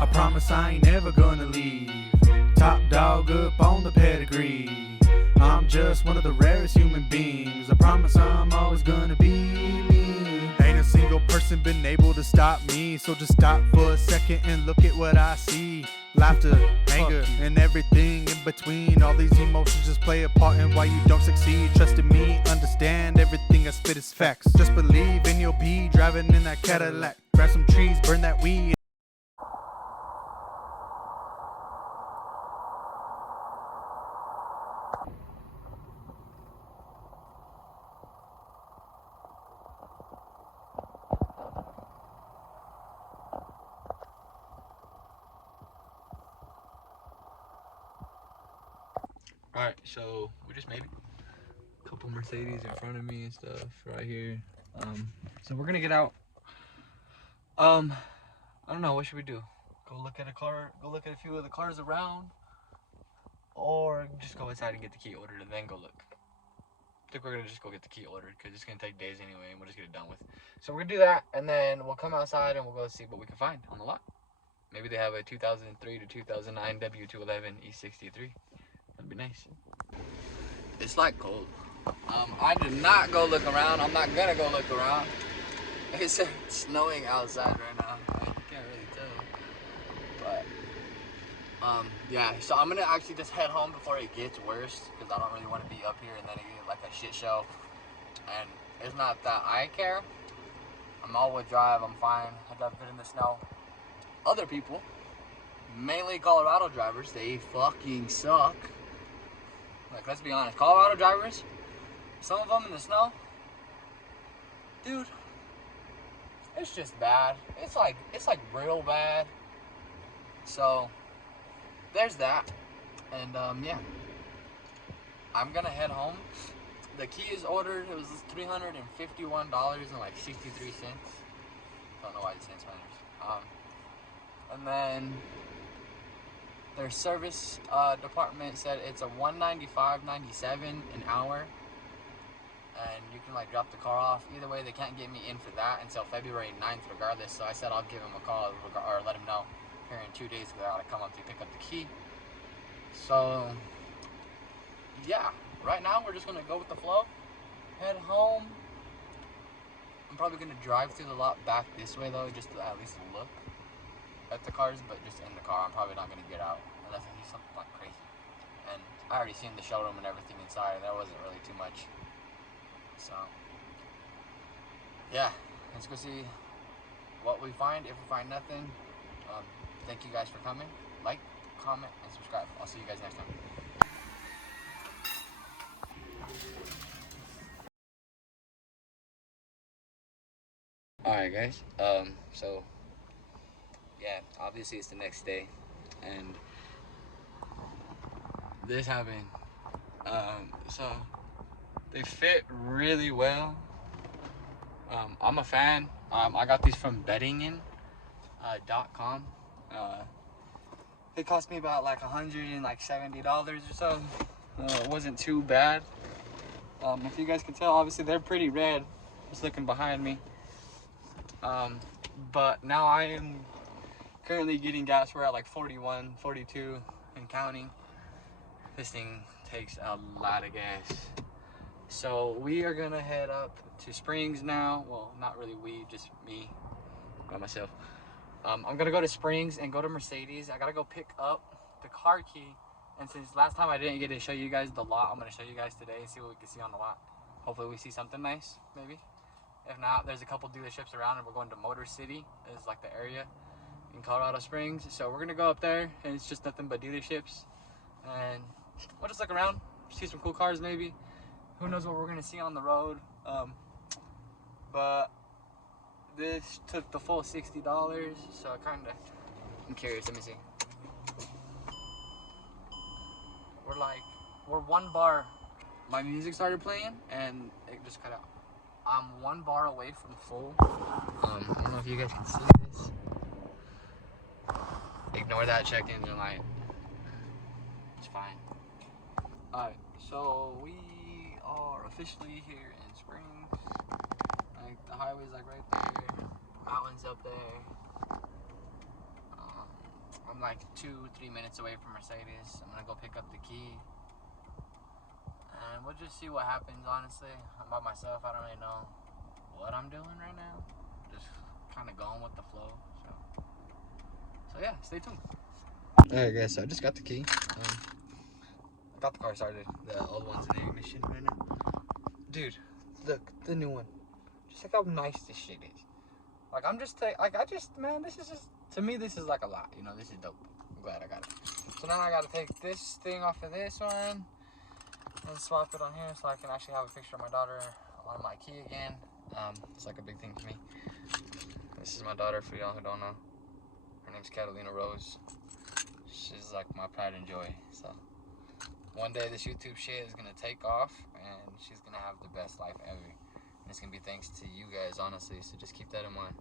I promise I ain't never gonna leave. Top dog up on the pedigree. I'm just one of the rarest human beings. I promise I'm always gonna be me. Ain't a single person been able to stop me. So just stop for a second and look at what I see. Laughter, anger, and everything in between. All these emotions just play a part in why you don't succeed. Trust in me, understand everything I spit is facts. Just believe and you'll be driving in that Cadillac. Grab some trees, burn that weed. Alright, so we just made a couple Mercedes in front of me and stuff right here. So we're gonna get out. I don't know, what should we do? Go look at a car, go look at a few of the cars around, or just go inside and get the key ordered and then go look. I think we're gonna just go get the key ordered because it's gonna take days anyway and we'll just get it done with. So we're gonna do that and then we'll come outside and we'll go see what we can find on the lot. Maybe they have a 2003 to 2009 W211 E63. That'd be nice. It's like cold. I did not go look around. I'm not gonna go look around. It's snowing outside right now. I can't really tell. But yeah. So I'm gonna actually just head home before it gets worse because I don't really want to be up here and then it get like a shit show. And it's not that I care. I'm all-wheel drive. I'm fine. I've been in the snow. Other people, mainly Colorado drivers, they fucking suck. Like, let's be honest, Colorado drivers, some of them in the snow, dude, it's just bad. It's like real bad. So there's that. And yeah, I'm gonna head home. The key is ordered. It was $351 and like 63 cents. Don't know why the cents matters. And then their service department said it's a $195.97 an hour, and you can like drop the car off. Either way, they can't get me in for that until February 9th regardless. So I said I'll give them a call or let them know here in 2 days because I gotta come up to pick up the key. So yeah, right now we're just gonna go with the flow, head home. I'm probably gonna drive through the lot back this way though, just to at least look at the cars, but just in the car. I'm probably not gonna get out unless I see something like crazy. And I already seen the showroom and everything inside, and that wasn't really too much. So yeah, let's go see what we find. If we find nothing, thank you guys for coming. Like, comment, and subscribe. I'll see you guys next time. Alright guys, so yeah, obviously it's the next day and this happened. So they fit really well. I'm a fan. I got these from bettingin.com. It cost me about like $170 or so. It wasn't too bad. If you guys can tell, obviously they're pretty red. Just looking behind me. But now I am currently getting gas. We're at like 41, 42 and counting. This thing takes a lot of gas. So we are gonna head up to Springs now. Well, not really we, just me by myself. I'm gonna go to Springs and go to Mercedes. I gotta go pick up the car key. And since last time I didn't get to show you guys the lot, I'm gonna show you guys today and see what we can see on the lot. Hopefully we see something nice, maybe. If not, there's a couple dealerships around and we're going to Motor City. Is like the area in Colorado Springs. So we're gonna go up there and it's just nothing but dealerships. And we'll just look around, see some cool cars maybe. Who knows what we're gonna see on the road. But this took the full $60, so I'm curious. Let me see. We're one bar. My music started playing and it just cut out. I'm one bar away from full. I don't know if you guys can see this. Ignore that check engine light. It's fine. Alright, so we are officially here in Springs. Like the highway's like right there. Mountains up there. I'm like 2-3 minutes away from Mercedes. I'm gonna go pick up the key, and we'll just see what happens. Honestly, I'm by myself. I don't really know what I'm doing right now. Just kind of going with the flow. So yeah, stay tuned. Alright guys, so I just got the key. I got the car started. The old one's in the ignition right now. Dude, look, the new one. Just like how nice this shit is. Like man, this is just, to me, this is like a lot. You know, this is dope. I'm glad I got it. So now I gotta take this thing off of this one and swap it on here so I can actually have a picture of my daughter on my key again. It's like a big thing to me. This is my daughter, for y'all who don't know. Her name's Catalina Rose. She's like my pride and joy. So one day this YouTube shit is gonna take off and she's gonna have the best life ever. And it's gonna be thanks to you guys, honestly. So just keep that in mind.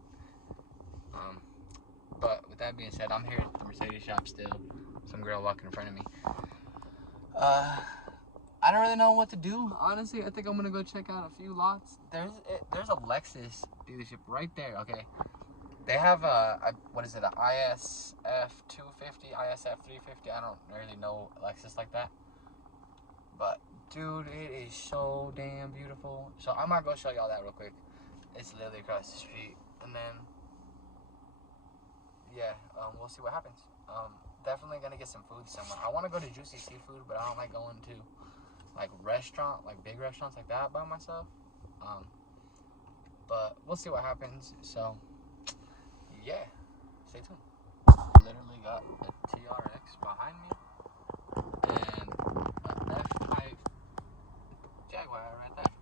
But with that being said, I'm here at the Mercedes shop still. Some girl walking in front of me. I don't really know what to do, honestly. I think I'm gonna go check out a few lots. There's a Lexus dealership right there. Okay, they have what is it, a ISF 250, ISF 350. I don't really know Lexus like that, but dude, it is so damn beautiful. So I might go show y'all that real quick. It's literally across the street, and then yeah, we'll see what happens. Definitely gonna get some food somewhere. I want to go to Juicy Seafood, but I don't like going to like big restaurants like that by myself. But we'll see what happens. So yeah, stay tuned. Literally got a TRX behind me and a F-Type Jaguar right there.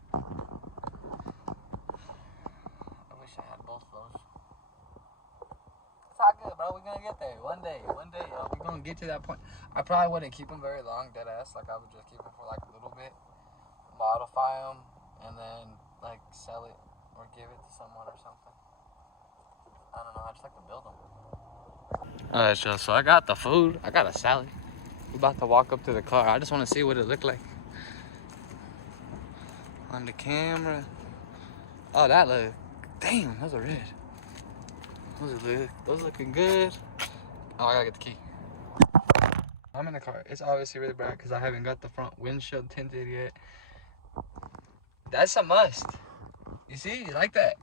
I wish I had both of those. It's all good, bro. We're gonna get there one day. We're gonna get to that point. I probably wouldn't keep them very long, dead ass. Like, I would just keep them for like a little bit, modify them, and then like sell it or give it to someone or something. I don't know. I just like to build them. Alright, so I got the food. I got a salad. We're about to walk up to the car. I just want to see what it looked like on the camera. Oh, that look. Damn, those are red. Those looking good. Oh, I gotta get the key. I'm in the car. It's obviously really bright because I haven't got the front windshield tinted yet. That's a must. You see? You like that?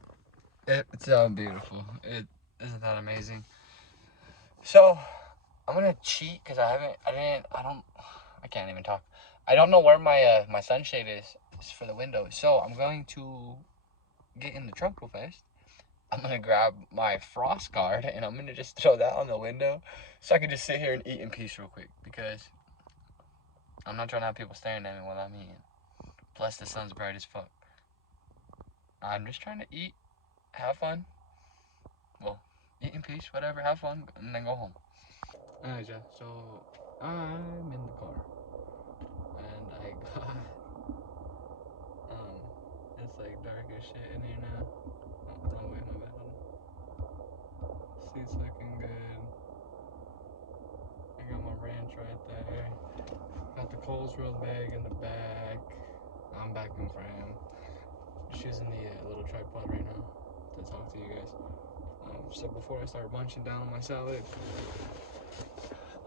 It's so beautiful. Isn't that amazing? So I'm gonna cheat because I can't even talk. I don't know where my my sunshade is for the window. So I'm going to get in the trunk real fast. I'm gonna grab my frost guard and I'm gonna just throw that on the window so I can just sit here and eat in peace real quick because I'm not trying to have people staring at me while I'm eating. Plus the sun's bright as fuck. I'm just trying to eat, have fun. Well, eat in peace, whatever, have fun, and then go home. Alright, yeah, so I'm in the car. And I got, it's like dark as shit in here now. Oh, wait, my bad. Seat's looking good. I got my ranch right there. Got the Coleesworld bag in the back. I'm back in frame. Just using the little tripod right now to talk to you guys. So before I start munching down on my salad,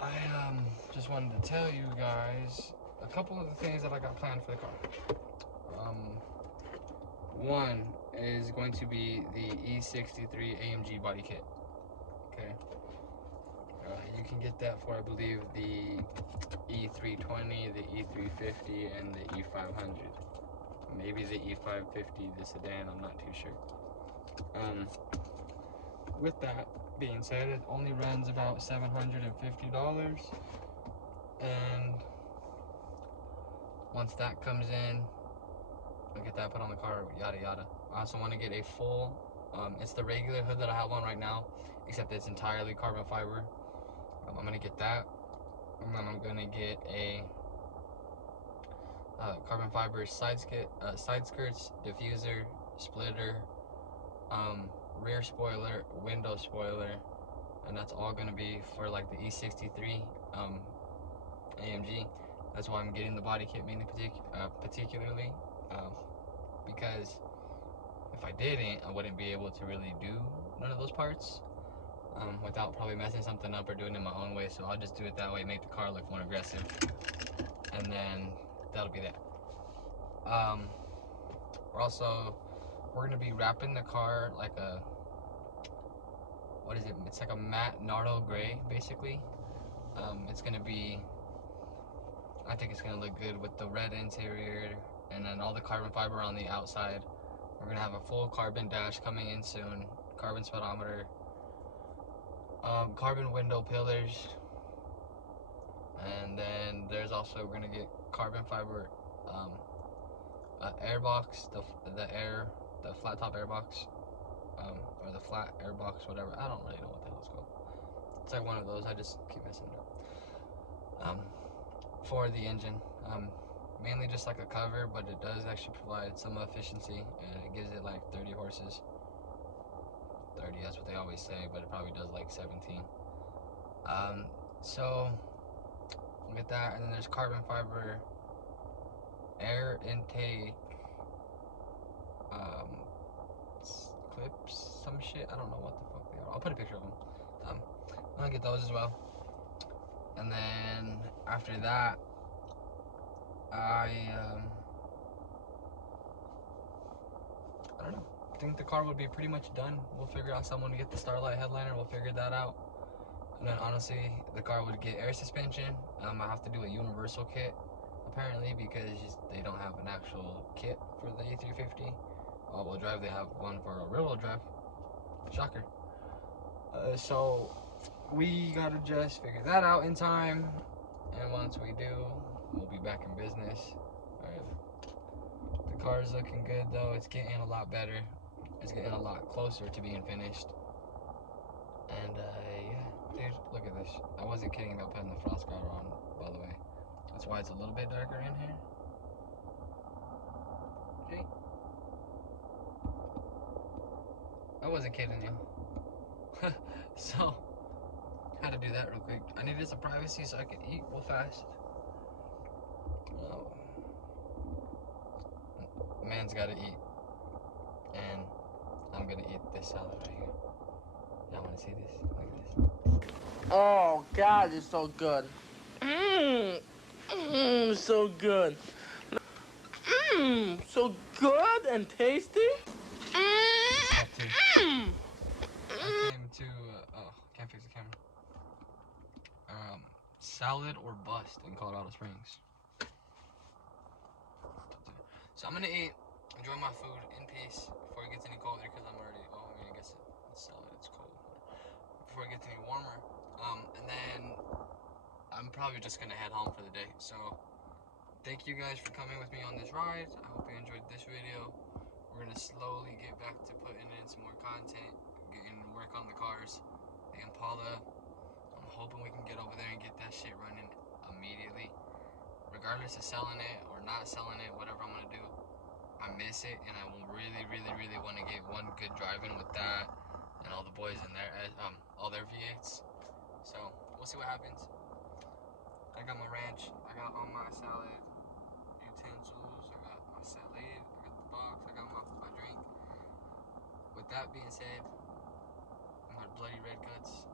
I just wanted to tell you guys a couple of the things that I got planned for the car. One is going to be the E63 AMG body kit. Okay. You can get that for, I believe, the E320, the E350, and the E500. Maybe the E550, the sedan, I'm not too sure. With that being said, it only runs about $750. And once that comes in, I'll get that put on the car, yada yada. I also want to get a full, it's the regular hood that I have on right now, except it's entirely carbon fiber. I'm gonna get that, and then I'm gonna get a carbon fiber side skirts, diffuser, splitter, rear spoiler, window spoiler, and that's all gonna be for like the E63 AMG. That's why I'm getting the body kit mainly particularly, because if I didn't, I wouldn't be able to really do none of those parts. without probably messing something up or doing it my own way. So I'll just do it that way, make the car look more aggressive, and then that'll be that. We're gonna be wrapping the car like a, what is it? It's like a matte Nardo gray, basically. It's gonna be, I think it's gonna look good with the red interior and then all the carbon fiber on the outside. We're gonna have a full carbon dash coming in soon, carbon speedometer, carbon window pillars, and then there's also, we're gonna get carbon fiber air box, the flat top air box, or the flat air box, whatever. I don't really know what the hell it's called. It's like one of those. I just keep messing it up. For the engine, mainly just like a cover, but it does actually provide some efficiency, and it gives it like 30 horses. 30, that's what they always say, but it probably does like 17. So we'll get that, and then there's carbon fiber air intake clips, some shit. I don't know what the fuck they are. I'll put a picture of them. I'm gonna get those as well. And then after that, I don't know. I think the car would be pretty much done. We'll figure out someone to get the Starlight headliner. We'll figure that out. And then honestly, the car would get air suspension. I have to do a universal kit, apparently, because they don't have an actual kit for the E350. All-wheel drive, they have one for a rear-wheel drive. Shocker. So we gotta just figure that out in time. And once we do, we'll be back in business. The car's looking good though. It's getting a lot better. It's getting a lot closer to being finished. And yeah, dude, look at this. I wasn't kidding about putting the frost guard on, by the way. That's why it's a little bit darker in here. See? I wasn't kidding you. So, had to do that real quick. I needed some privacy so I could eat real fast. Man's gotta eat. And I'm gonna eat this salad right here. Y'all wanna see this? Look at this. Oh, God, it's so good. So good. So good and tasty. I came to, can't fix the camera. Salad or bust in Colorado Springs. So I'm gonna eat, enjoy my food in peace before it gets any colder, because I'm already, I mean, I guess it's salad, it's cold. Before it gets any warmer. And then I'm probably just gonna head home for the day. So thank you guys for coming with me on this ride. I hope you enjoyed this video. We're gonna slowly get back to putting in some more content, getting to work on the cars. The Impala, I'm hoping we can get over there and get that shit running immediately. Regardless of selling it or not selling it, whatever I'm gonna do, I miss it, and I will really, really, really want to get one good driving with that and all the boys in there, all their V8s. So we'll see what happens. I got my ranch, I got all my salad utensils, I got my salad, I got the box, I got my drink. With that being said, my bloody red guts.